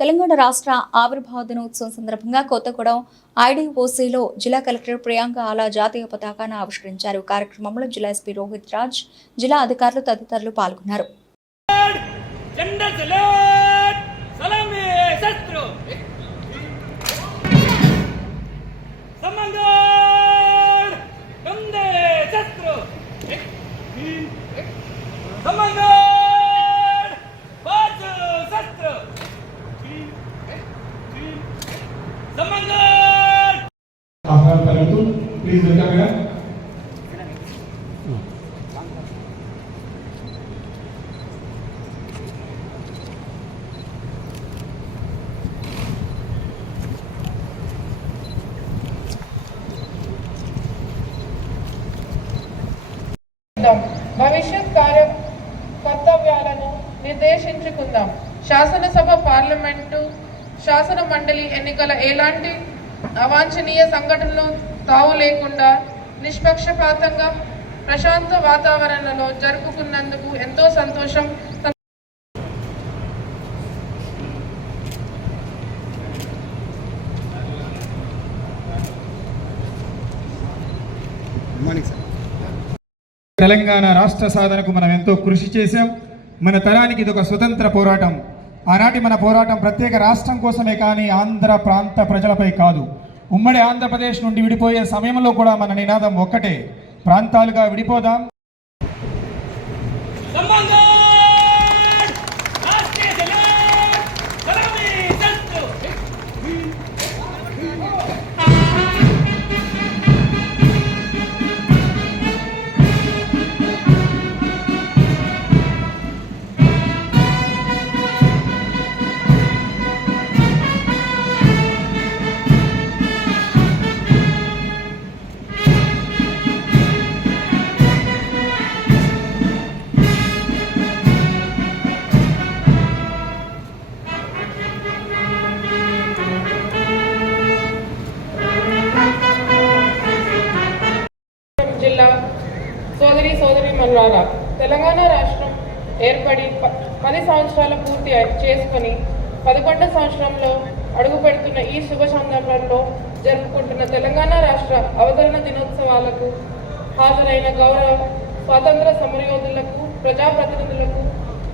తెలంగాణ రాష్ట్ర ఆవిర్భావ దినోత్సవం సందర్భంగా కొత్తగూడెం ఐడీఓసీలో జిల్లా కలెక్టర్ ప్రియాంక ఆలా జాతీయ పతాకాన్ని ఆవిష్కరించారు. కార్యక్రమంలో జిల్లా ఎస్పీ రోహిత్ రాజ్ జిల్లా అధికారులు తదితరులు పాల్గొన్నారు. Please welcome madam. భవిష్యత్ కార్య కర్తవ్యాలను నిర్దేశించుకుందాం. శాసనసభ పార్లమెంటు శాసన మండలి ఎన్నికల ఎలాంటి అవాంఛనీయ సంఘటనలు తావు లేకుండా నిష్పక్షపాతంగా ప్రశాంత వాతావరణంలో జరుపుకున్నందుకు ఎంతో సంతోషం. తెలంగాణ రాష్ట్ర సాధనకు మనం ఎంతో కృషి చేశాం. మన తరానికి ఇది ఒక స్వతంత్ర పోరాటం. ఆనాటి మన పోరాటం ప్రత్యేక రాష్ట్రం కోసమే కానీ ఆంధ్ర ప్రాంత ప్రజలపై కాదు. ఉమ్మడి ఆంధ్రప్రదేశ్ నుండి విడిపోయే సమయంలో కూడా మన నినాదం ఒక్కటే. ప్రాంతాలుగా విడిపోదాం. సోదరి తెలంగాణ రాష్ట్రం ఏర్పడి పది సంవత్సరాలు పూర్తి చేసుకుని చేసుకొని సంవత్సరంలో అడుగు పెడుతున్న ఈ శుభ సందర్భంలో జరుపుకుంటున్న తెలంగాణ రాష్ట్ర అవతరణ దినోత్సవాలకు హాజరైన గౌరవ స్వాతంత్ర సమరయోధులకు ప్రజాప్రతినిధులకు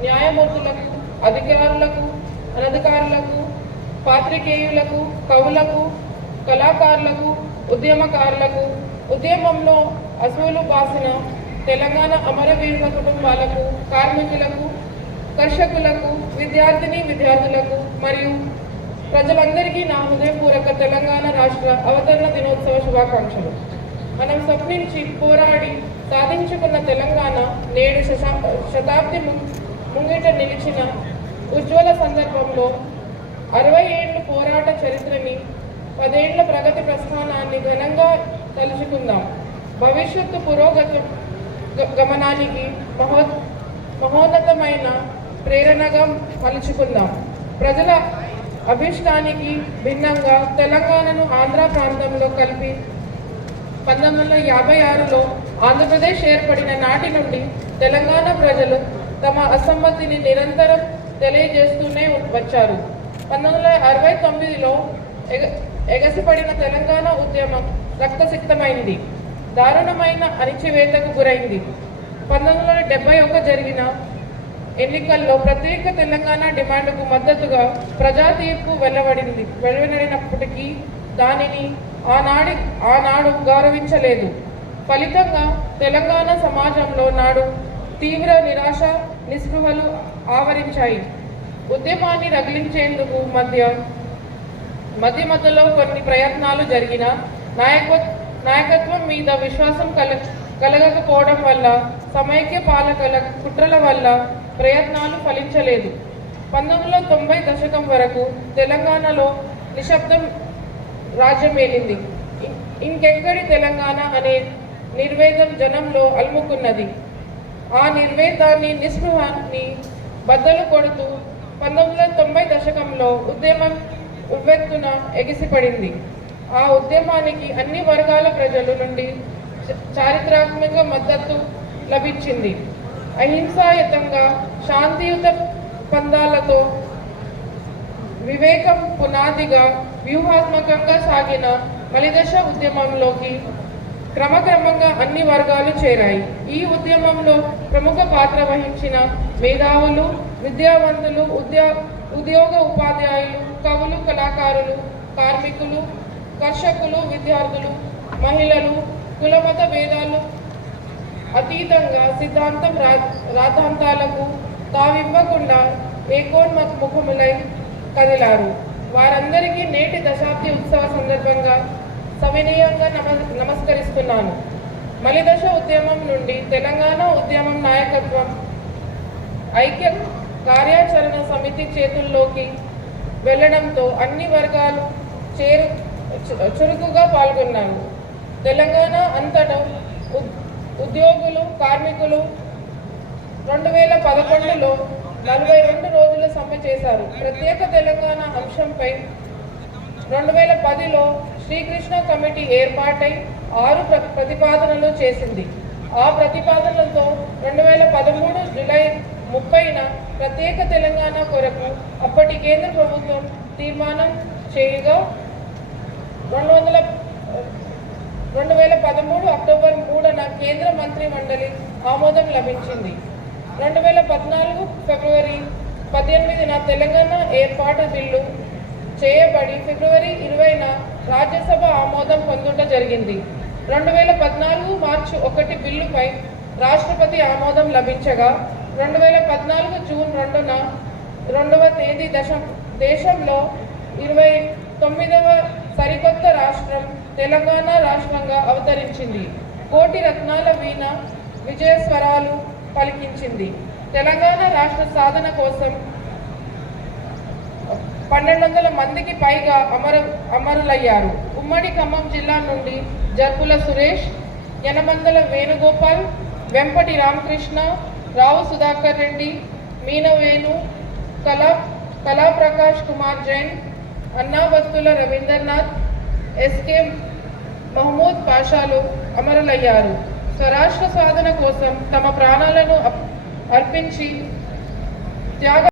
న్యాయమూర్తులకు అధికారులకు అనధికారులకు పాత్రికేయులకు కవులకు కళాకారులకు ఉద్యమకారులకు ఉద్యమంలో అసూలు బాసిన తెలంగాణ అమరవీరుల కుటుంబాలకు కార్మికులకు కర్షకులకు విద్యార్థిని విద్యార్థులకు మరియు ప్రజలందరికీ నా హృదయపూర్వక తెలంగాణ రాష్ట్ర అవతరణ దినోత్సవ శుభాకాంక్షలు. మనం స్వప్నించి పోరాడి సాధించుకున్న తెలంగాణ నేడు శతాబ్ది ముంగిట నిలిచిన ఉజ్వల సందర్భంలో అరవై ఏళ్ళు పోరాట చరిత్రని పదేళ్ళ ప్రగతి ప్రస్థానాన్ని ఘనంగా తలుచుకుందాం. భవిష్యత్తు పురోగతి గమనానికి మహో మహోన్నతమైన ప్రేరణగా మలుచుకుందాం. ప్రజల అభిష్టానికి భిన్నంగా తెలంగాణను ఆంధ్ర ప్రాంతంలో కలిపి పంతొమ్మిది వందల యాభై ఆరులో ఆంధ్రప్రదేశ్ ఏర్పడిన నాటి నుండి తెలంగాణ ప్రజలు తమ అసమ్మతిని నిరంతరం తెలియజేస్తూనే వచ్చారు. పంతొమ్మిది వందల అరవై తొమ్మిదిలో ఎగ ఎగసిపడిన తెలంగాణ ఉద్యమం రక్తసిక్తమైంది. దారుణమైన అణిచివేతకు గురైంది. పంతొమ్మిది వందల డెబ్బై ఒక జరిగిన ఎన్నికల్లో ప్రత్యేక తెలంగాణ డిమాండ్కు మద్దతుగా ప్రజా తీర్పు వెలువడింది వెలువడినప్పటికీ దానిని ఆనాడి ఆనాడు గౌరవించలేదు. ఫలితంగా తెలంగాణ సమాజంలో నాడు తీవ్ర నిరాశ నిస్పృహలు ఆవరించాయి. ఉద్యమాన్ని రగిలించేందుకు మధ్య మధ్య మధ్యలో కొన్ని ప్రయత్నాలు జరిగిన నాయకత్వ నాయకత్వం మీద విశ్వాసం కల కలగకపోవడం వల్ల సమైక్య పాలకల కుట్రల వల్ల ప్రయత్నాలు ఫలించలేదు. పంతొమ్మిది తొంభై దశకం వరకు తెలంగాణలో నిశ్శబ్దం రాజ్యం ఏలింది ఇంకెక్కడి తెలంగాణ అనే నిర్వేదం జనంలో అలుముకున్నది? ఆ నిర్వేదాన్ని నిస్పృహాన్ని బద్దలు కొడుతూ పంతొమ్మిది వందల తొంభై దశకంలో ఉద్యమం ఉవ్వెత్తున ఎగిసిపడింది. ఆ ఉద్యమానికి అన్ని వర్గాల ప్రజల నుండి చారిత్రాత్మక మద్దతు లభించింది. అహింసాయుతంగా శాంతియుత పందాలతో వివేకం పునాదిగా వ్యూహాత్మకంగా సాగిన మలిదశ ఉద్యమంలోకి క్రమక్రమంగా అన్ని వర్గాలు చేరాయి. ఈ ఉద్యమంలో ప్రముఖ పాత్ర వహించిన మేధావులు విద్యావంతులు ఉద్యో ఉద్యోగ ఉపాధ్యాయులు కవులు కళాకారులు కార్మికులు కర్షకులు విద్యార్థులు మహిళలు కులమత భేదాలు అతీతంగా సిద్ధాంతం రా- రాద్ధాంతాలకు తావివ్వకుండా ఏకోన్ముఖములై కదిలారు. వారందరికీ నేటి దశాబ్ది ఉత్సవ సందర్భంగా సవినీయంగా నమ నమస్కరిస్తున్నాను. మలిదశ ఉద్యమం నుండి తెలంగాణ ఉద్యమం నాయకత్వం ఐక్య కార్యాచరణ సమితి చేతుల్లోకి వెళ్ళడంతో అన్ని వర్గాలు చేరు చురుకుగా పాల్గొన్నారు తెలంగాణ అంతటా ఉద్యోగులు కార్మికులు రెండు వేల పదకొండులో నలభై రెండు రోజుల సమ్మె చేశారు. ప్రత్యేక తెలంగాణ అంశంపై రెండు వేల పదిలో శ్రీకృష్ణ కమిటీ ఏర్పాటై ఆరు ప్ర- ప్రతిపాదనలు చేసింది. ఆ ప్రతిపాదనలతో రెండు వేల పదమూడు జూలై ముప్పైన ప్రత్యేక తెలంగాణ కొరకు అప్పటి కేంద్ర ప్రభుత్వం తీర్మానం చేయగా రెండు వందల రెండు వేల పదమూడు అక్టోబర్ మూడున కేంద్ర మంత్రి మండలి ఆమోదం లభించింది. రెండు వేల పద్నాలుగు ఫిబ్రవరి పద్దెనిమిదిన తెలంగాణ ఏర్పాటు బిల్లు చేయబడి ఫిబ్రవరి ఇరవైన రాజ్యసభ ఆమోదం పొందుట జరిగింది. రెండు వేల పద్నాలుగు మార్చి ఒకటి బిల్లుపై రాష్ట్రపతి ఆమోదం లభించగా రెండు వేల పద్నాలుగు జూన్ రెండున రెండవ తేదీ దశ దేశంలో ఇరవై తొమ్మిదవ సరికొత్త రాష్ట్రం తెలంగాణ రాష్ట్రంగా అవతరించింది. కోటి రత్నాల వీణ విజయస్వరాలు పలికించింది. తెలంగాణ రాష్ట్ర సాధన కోసం పన్నెండు వందల మందికి పైగా అమర అమరులయ్యారు. ఉమ్మడి ఖమ్మం జిల్లా నుండి జర్పుల సురేష్ యనమందల వేణుగోపాల్ వెంపటి రామకృష్ణ రావు సుధాకర్ రెడ్డి మీనవేణు కళా కళాప్రకాష్ కుమార్ జైన్ అన్నావత్తుల రవీంద్రనాథ్ ఎస్కే మహమూద్ పాషాలు అమరులయ్యారు. స్వరాష్ట్ర సాధన కోసం తమ ప్రాణాలను అర్పించి త్యాగ